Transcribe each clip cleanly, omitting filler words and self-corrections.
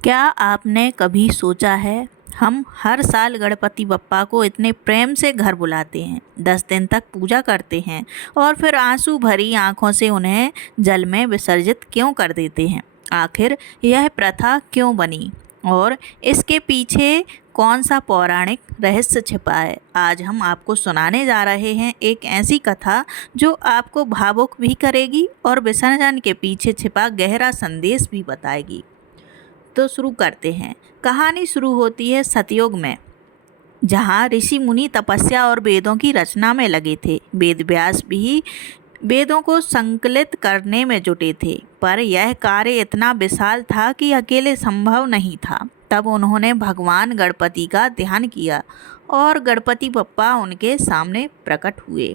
क्या आपने कभी सोचा है, हम हर साल गणपति बप्पा को इतने प्रेम से घर बुलाते हैं, 10 दिन तक पूजा करते हैं और फिर आंसू भरी आंखों से उन्हें जल में विसर्जित क्यों कर देते हैं? आखिर यह प्रथा क्यों बनी और इसके पीछे कौन सा पौराणिक रहस्य छिपा है? आज हम आपको सुनाने जा रहे हैं एक ऐसी कथा जो आपको भावुक भी करेगी और विसर्जन के पीछे छिपा गहरा संदेश भी बताएगी। तो शुरू करते हैं। कहानी शुरू होती है सतयुग में, जहाँ ऋषि मुनि तपस्या और वेदों की रचना में लगे थे। वेद व्यास भी वेदों को संकलित करने में जुटे थे, पर यह कार्य इतना विशाल था कि अकेले संभव नहीं था। तब उन्होंने भगवान गणपति का ध्यान किया और गणपति बप्पा उनके सामने प्रकट हुए।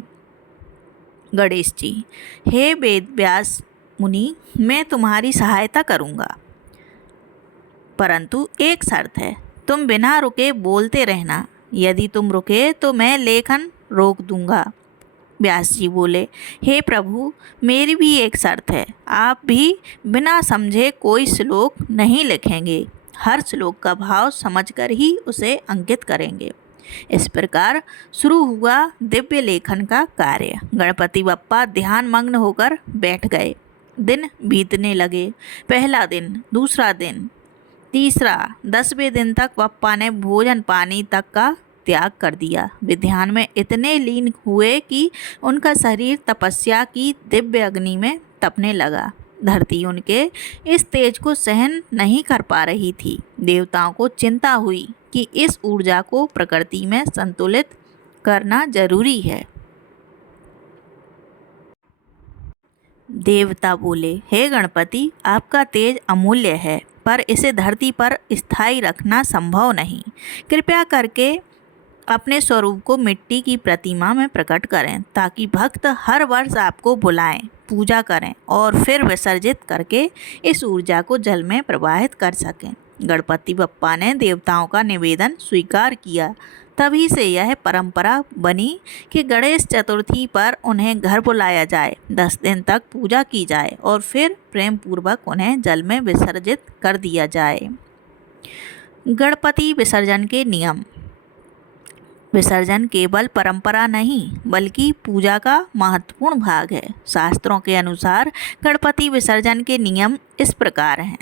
गणेश जी, हे वेद व्यास मुनि, मैं तुम्हारी सहायता करूँगा, परंतु एक शर्त है, तुम बिना रुके बोलते रहना। यदि तुम रुके तो मैं लेखन रोक दूंगा। व्यास जी बोले, हे प्रभु, मेरी भी एक शर्त है। आप भी बिना समझे कोई श्लोक नहीं लिखेंगे, हर श्लोक का भाव समझकर ही उसे अंकित करेंगे। इस प्रकार शुरू हुआ दिव्य लेखन का कार्य। गणपति बप्पा ध्यान मग्न होकर बैठ गए। दिन बीतने लगे। पहला दिन, दूसरा दिन, तीसरा, 10वें दिन तक बप्पा ने भोजन पानी तक का त्याग कर दिया। वे ध्यान में इतने लीन हुए कि उनका शरीर तपस्या की दिव्य अग्नि में तपने लगा। धरती उनके इस तेज को सहन नहीं कर पा रही थी। देवताओं को चिंता हुई कि इस ऊर्जा को प्रकृति में संतुलित करना जरूरी है। देवता बोले, हे गणपति, आपका तेज अमूल्य है, पर इसे धरती पर स्थायी रखना संभव नहीं। कृपया करके अपने स्वरूप को मिट्टी की प्रतिमा में प्रकट करें, ताकि भक्त हर वर्ष आपको बुलाएं, पूजा करें और फिर विसर्जित करके इस ऊर्जा को जल में प्रवाहित कर सकें। गणपति बप्पा ने देवताओं का निवेदन स्वीकार किया। तभी से यह परंपरा बनी कि गणेश चतुर्थी पर उन्हें घर बुलाया जाए, 10 दिन तक पूजा की जाए और फिर प्रेम पूर्वक उन्हें जल में विसर्जित कर दिया जाए। गणपति विसर्जन के नियम। विसर्जन केवल परंपरा नहीं, बल्कि पूजा का महत्वपूर्ण भाग है। शास्त्रों के अनुसार गणपति विसर्जन के नियम इस प्रकार हैं।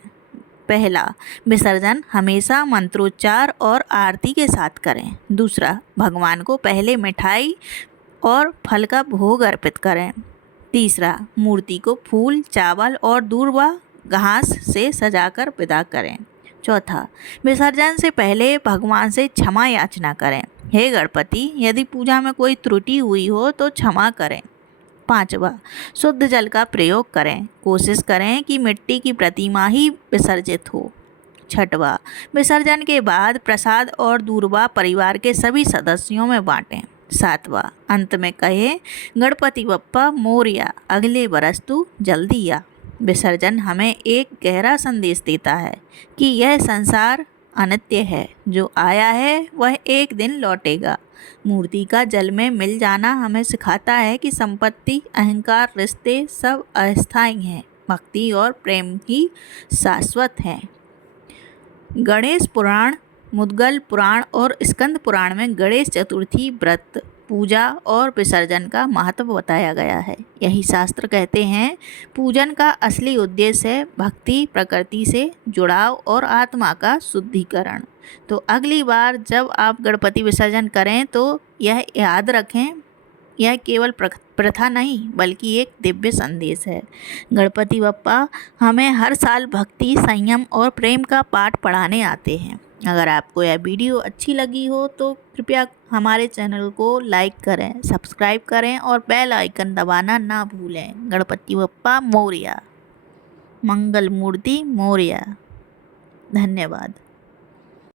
पहला, विसर्जन हमेशा मंत्रोच्चार और आरती के साथ करें। दूसरा, भगवान को पहले मिठाई और फल का भोग अर्पित करें। तीसरा, मूर्ति को फूल, चावल और दूर्वा घास से सजाकर विदा करें। चौथा, विसर्जन से पहले भगवान से क्षमा याचना करें। हे गणपति, यदि पूजा में कोई त्रुटि हुई हो तो क्षमा करें। पांचवा, शुद्ध जल का प्रयोग करें। कोशिश करें कि मिट्टी की प्रतिमा ही विसर्जित हो। छठवा, विसर्जन के बाद प्रसाद और दूर्वा परिवार के सभी सदस्यों में बांटें। सातवां, अंत में कहें, गणपति बप्पा मोरया, अगले बरस तू जल्दी आ। विसर्जन हमें एक गहरा संदेश देता है कि यह संसार अनित्य है, जो आया है वह एक दिन लौटेगा। मूर्ति का जल में मिल जाना हमें सिखाता है कि संपत्ति, अहंकार, रिश्ते सब अस्थायी हैं, भक्ति और प्रेम ही शाश्वत हैं। गणेश पुराण, मुद्गल पुराण और स्कंद पुराण में गणेश चतुर्थी व्रत, पूजा और विसर्जन का महत्व बताया गया है। यही शास्त्र कहते हैं, पूजन का असली उद्देश्य है भक्ति, प्रकृति से जुड़ाव और आत्मा का शुद्धिकरण। तो अगली बार जब आप गणपति विसर्जन करें तो यह याद रखें, यह केवल प्रथा नहीं, बल्कि एक दिव्य संदेश है। गणपति बप्पा हमें हर साल भक्ति, संयम और प्रेम का पाठ पढ़ाने आते हैं। अगर आपको यह वीडियो अच्छी लगी हो तो कृपया हमारे चैनल को लाइक करें, सब्सक्राइब करें और बेल आइकन दबाना ना भूलें। गणपति बप्पा मोरया, मंगल मूर्ति मोरया। धन्यवाद।